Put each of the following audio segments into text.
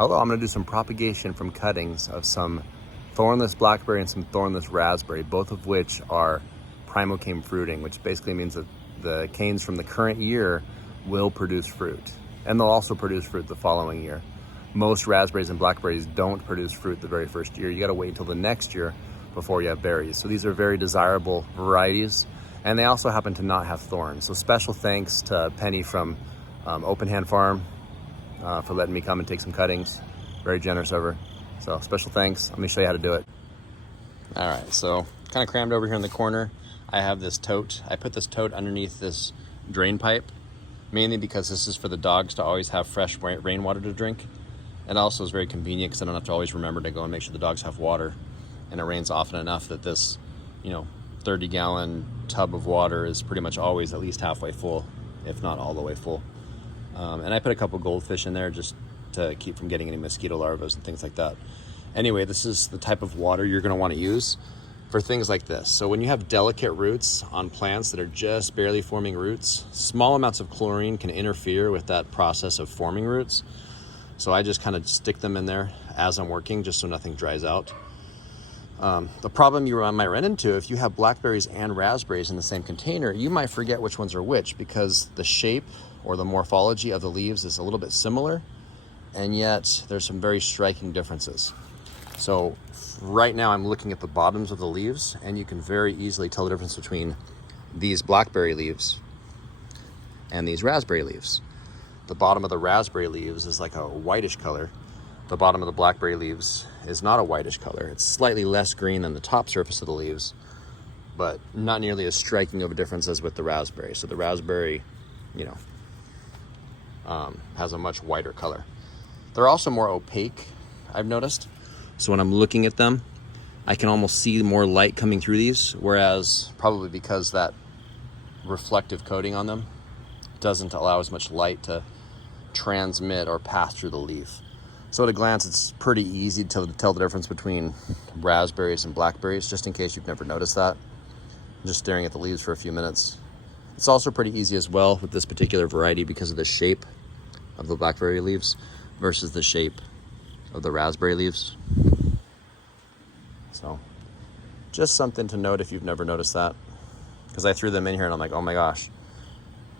Although I'm gonna do some propagation from cuttings of some thornless blackberry and some thornless raspberry, both of which are primocane fruiting, which basically means that the canes from the current year will produce fruit. And they'll also produce fruit the following year. Most raspberries and blackberries don't produce fruit the very first year. You gotta wait until the next year before you have berries. So these are very desirable varieties, and they also happen to not have thorns. So special thanks to Penny from Open Hand Farm for letting me come and take some cuttings. Very generous of her. So special thanks. Let me show you how to do it. All right, so kind of crammed over here in the corner. I have this tote. I put this tote underneath this drain pipe, mainly because this is for the dogs to always have fresh rainwater to drink. And also is very convenient because I don't have to always remember to go and make sure the dogs have water. And it rains often enough that this, 30-gallon tub of water is pretty much always at least halfway full, if not all the way full. And I put a couple goldfish in there just to keep from getting any mosquito larvae and things like that. Anyway, this is the type of water you're going to want to use for things like this. So when you have delicate roots on plants that are just barely forming roots, small amounts of chlorine can interfere with that process of forming roots. So I just kind of stick them in there as I'm working, just so nothing dries out. The problem you might run into, if you have blackberries and raspberries in the same container, you might forget which ones are which, because the shape or the morphology of the leaves is a little bit similar, and yet there's some very striking differences. So right now I'm looking at the bottoms of the leaves, and you can very easily tell the difference between these blackberry leaves and these raspberry leaves. The bottom of the raspberry leaves is like a whitish color. The bottom of the blackberry leaves is not a whitish color. It's slightly less green than the top surface of the leaves, but not nearly as striking of a difference as with the raspberry. So the raspberry, has a much whiter color. They're also more opaque, I've noticed. So when I'm looking at them, I can almost see more light coming through these, whereas probably because that reflective coating on them doesn't allow as much light to transmit or pass through the leaf. So at a glance, it's pretty easy to tell the difference between raspberries and blackberries, just in case you've never noticed that. Just staring at the leaves for a few minutes. It's also pretty easy as well with this particular variety because of the shape of the blackberry leaves versus the shape of the raspberry leaves. So just something to note if you've never noticed that, because I threw them in here and I'm like, oh my gosh.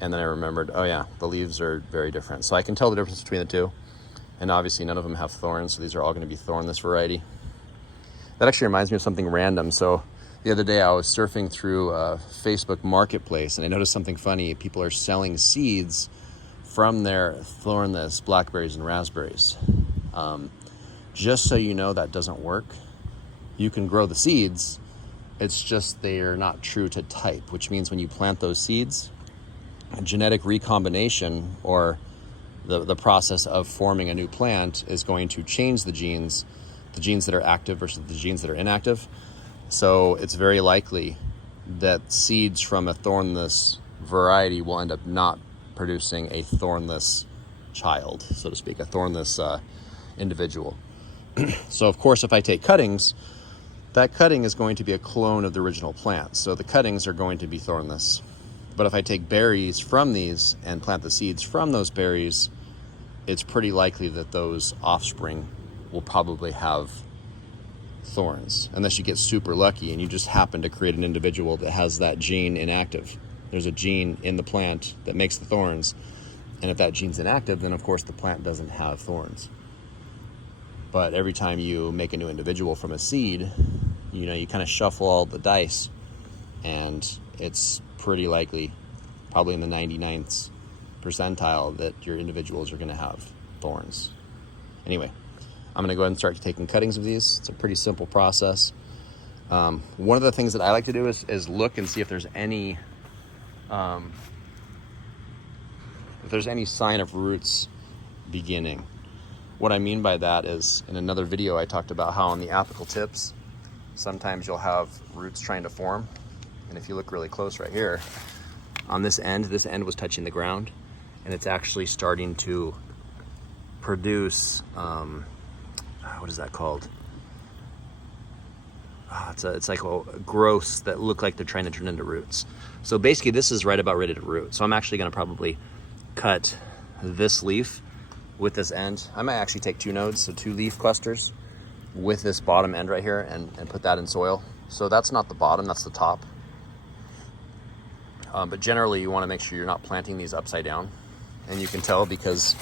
And then I remembered, oh yeah, the leaves are very different. So I can tell the difference between the two. And obviously none of them have thorns, so these are all going to be thornless variety. That actually reminds me of something random. So the other day I was surfing through a Facebook marketplace, and I noticed something funny. People are selling seeds from their thornless blackberries and raspberries. Just so you know, that doesn't work. You can grow the seeds, it's just they are not true to type, which means when you plant those seeds, genetic recombination, or the process of forming a new plant, is going to change the genes that are active versus the genes that are inactive. So it's very likely that seeds from a thornless variety will end up not producing a thornless child, so to speak, a thornless individual. So of course, if I take cuttings, that cutting is going to be a clone of the original plant. So the cuttings are going to be thornless. But if I take berries from these and plant the seeds from those berries, it's pretty likely that those offspring will probably have thorns, unless you get super lucky and you just happen to create an individual that has that gene inactive. There's a gene in the plant that makes the thorns, and if that gene's inactive, then of course the plant doesn't have thorns. But every time you make a new individual from a seed, you kind of shuffle all the dice, and it's pretty likely, probably in the 99th percentile, that your individuals are going to have thorns. Anyway, I'm going to go ahead and start taking cuttings of these. It's a pretty simple process. One of the things that I like to do is look and see if there's any sign of roots beginning. What I mean by that is, in another video I talked about how on the apical tips, sometimes you'll have roots trying to form. And if you look really close right here, on this end was touching the ground, and it's actually starting to produce, what is that called? It's like growths that look like they're trying to turn into roots. So basically this is right about ready to root. So I'm actually gonna probably cut this leaf with this end. I might actually take 2 nodes, so 2 leaf clusters with this bottom end right here and put that in soil. So that's not the bottom, that's the top. But generally you want to make sure you're not planting these upside down. And you can tell because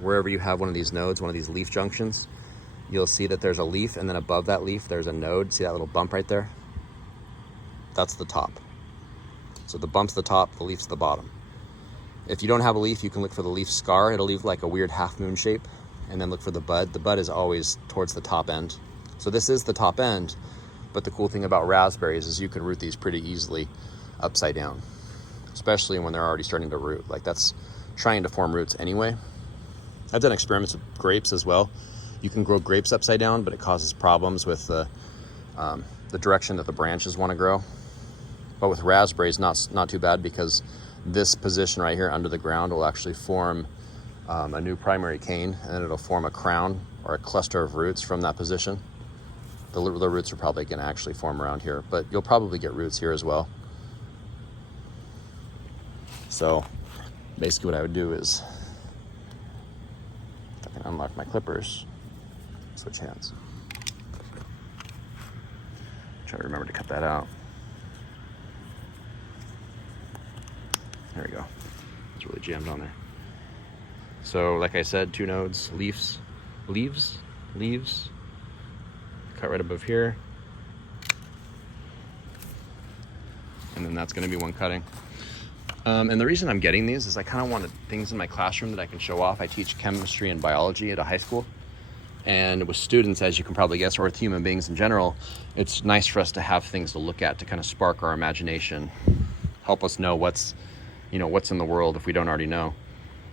wherever you have one of these nodes, one of these leaf junctions, you'll see that there's a leaf, and then above that leaf there's a node. See that little bump right there? That's the top. So the bump's the top, the leaf's the bottom. If you don't have a leaf, you can look for the leaf scar. It'll leave like a weird half moon shape, and then look for the bud. The bud is always towards the top end. So this is the top end, but the cool thing about raspberries is you can root these pretty easily upside down, especially when they're already starting to root. Like that's trying to form roots anyway. I've done experiments with grapes as well. You can grow grapes upside down, but it causes problems with the direction that the branches want to grow. But with raspberries, not too bad, because this position right here under the ground will actually form a new primary cane, and then it'll form a crown or a cluster of roots from that position. The roots are probably going to actually form around here, but you'll probably get roots here as well. So basically what I would do is, if I can unlock my clippers, switch hands. Try to remember to cut that out. There we go. It's really jammed on there. So like I said, 2 nodes, leaves, cut right above here. And then that's gonna be 1 cutting. And the reason I'm getting these is I kind of wanted things in my classroom that I can show off. I teach chemistry and biology at a high school. And with students, as you can probably guess, or with human beings in general, it's nice for us to have things to look at to kind of spark our imagination, help us know what's in the world if we don't already know.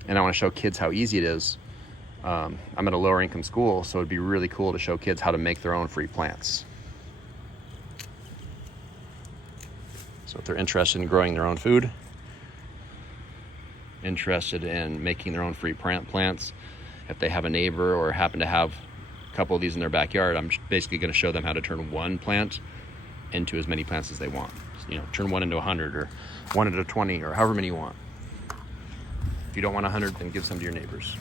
And I want to show kids how easy it is. I'm at a lower income school, so it'd be really cool to show kids how to make their own free plants. So if they're interested in growing their own food, interested in making their own free plants, if they have a neighbor or happen to have a couple of these in their backyard, I'm basically going to show them how to turn 1 plant into as many plants as they want. Turn 1 into 100 or 1 into 20 or however many you want. If you don't want 100, then give some to your neighbors.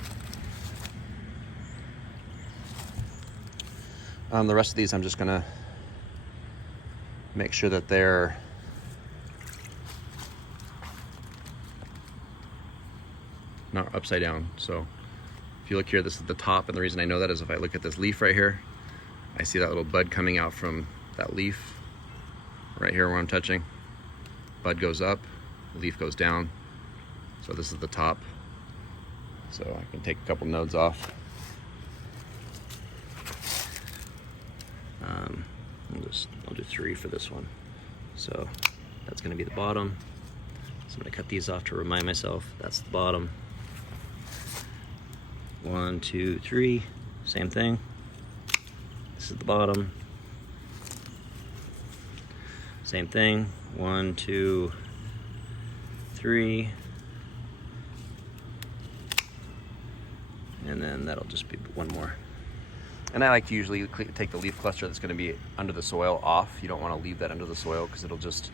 The rest of these, I'm just going to make sure that they're not upside down. So if you look here, this is the top, and the reason I know that is if I look at this leaf right here, I see that little bud coming out from that leaf right here where I'm touching. Bud goes up, leaf goes down. So this is the top. So I can take a couple nodes off. I'll do 3 for this one. So that's going to be the bottom. So I'm going to cut these off to remind myself that's the bottom. 1, 2, 3, same thing. This is the bottom. Same thing. 1, 2, 3. And then that'll just be 1 more. And I like to usually take the leaf cluster that's going to be under the soil off. You don't want to leave that under the soil because it'll just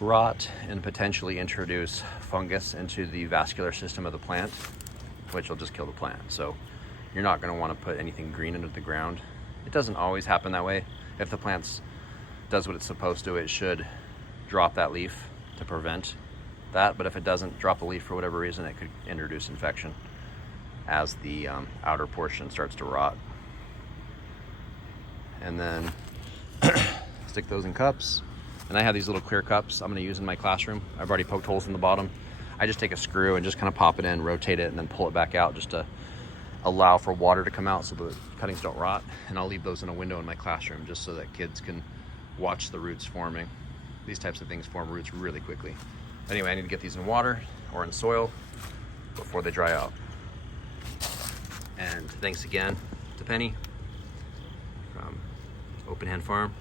rot and potentially introduce fungus into the vascular system of the plant, which will just kill the plant. So you're not going to want to put anything green under the ground. It doesn't always happen that way. If the plant does what it's supposed to, it should drop that leaf to prevent that. But if it doesn't drop the leaf for whatever reason, it could introduce infection as the outer portion starts to rot. And then stick those in cups. And I have these little clear cups I'm going to use in my classroom. I've already poked holes in the bottom. I just take a screw and just kind of pop it in, rotate it, and then pull it back out just to allow for water to come out so the cuttings don't rot. And I'll leave those in a window in my classroom just so that kids can watch the roots forming. These types of things form roots really quickly. Anyway, I need to get these in water or in soil before they dry out. And thanks again to Penny from Open Hand Farm.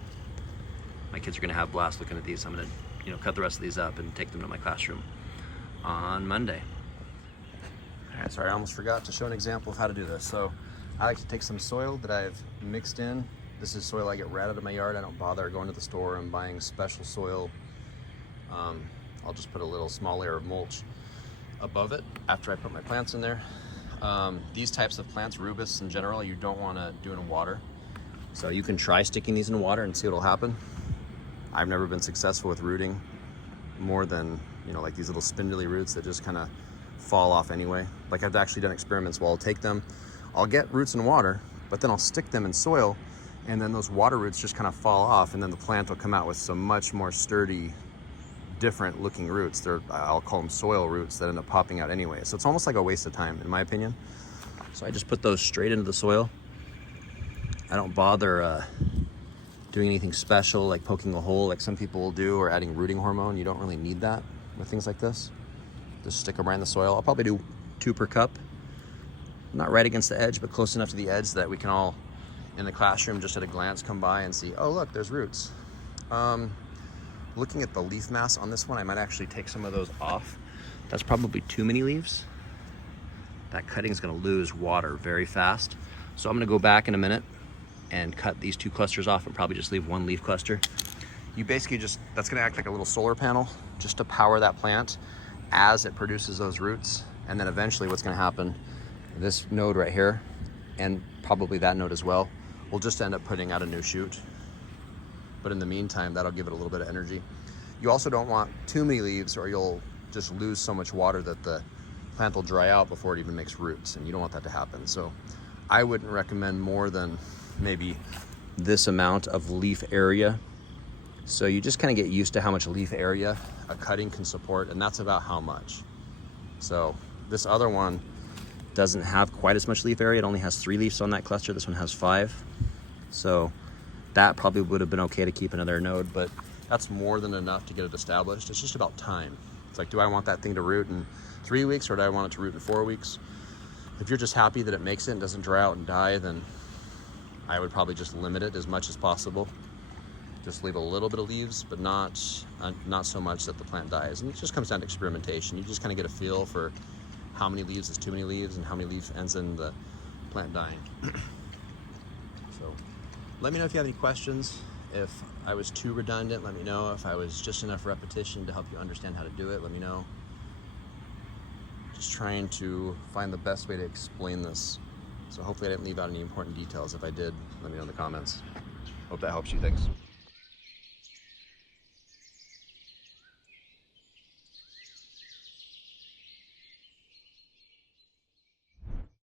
My kids are gonna have a blast looking at these. I'm gonna cut the rest of these up and take them to my classroom on Monday. All right, sorry, I almost forgot to show an example of how to do this. So I like to take some soil that I've mixed in. This is soil I get right out of my yard. I don't bother going to the store and buying special soil. I'll just put a little small layer of mulch above it after I put my plants in there. These types of plants, rubus in general, you don't want to do in water. So you can try sticking these in water and see what will happen. I've never been successful with rooting more than, you know, like these little spindly roots that just kind of fall off anyway. Like I've actually done experiments where I'll take them, I'll get roots in water, but then I'll stick them in soil, and then those water roots just kind of fall off, and then the plant will come out with some much more sturdy, different looking roots. I'll call them soil roots that end up popping out anyway. So it's almost like a waste of time, in my opinion. So I just put those straight into the soil. I don't bother doing anything special like poking a hole like some people will do, or adding rooting hormone. You don't really need that with things like this. Just stick them right in the soil. I'll probably do 2 per cup. Not right against the edge, but close enough to the edge that we can all, in the classroom, just at a glance, come by and see, oh look, there's roots. Looking at the leaf mass on this one, I might actually take some of those off. That's probably too many leaves. That cutting's gonna lose water very fast. So I'm gonna go back in a minute and cut these 2 clusters off and probably just leave 1 leaf cluster. You basically that's gonna act like a little solar panel just to power that plant as it produces those roots. And then eventually what's gonna happen, this node right here, and probably that node as well, will just end up putting out a new shoot. But in the meantime, that'll give it a little bit of energy. You also don't want too many leaves, or you'll just lose so much water that the plant will dry out before it even makes roots, and you don't want that to happen. So I wouldn't recommend more than maybe this amount of leaf area. So you just kind of get used to how much leaf area a cutting can support, and that's about how much. So this other one doesn't have quite as much leaf area. It only has 3 leaves on that cluster. This one has 5. So that probably would have been okay to keep another node, but that's more than enough to get it established. It's just about time. It's like, do I want that thing to root in 3 weeks, or do I want it to root in 4 weeks? If you're just happy that it makes it and doesn't dry out and die, then I would probably just limit it as much as possible. Just leave a little bit of leaves, but not so much that the plant dies. And it just comes down to experimentation. You just kind of get a feel for how many leaves is too many leaves, and how many leaves ends in the plant dying. So let me know if you have any questions. If I was too redundant, let me know. If I was just enough repetition to help you understand how to do it, let me know. Just trying to find the best way to explain this. So hopefully I didn't leave out any important details. If I did, let me know in the comments. Hope that helps you. Thanks.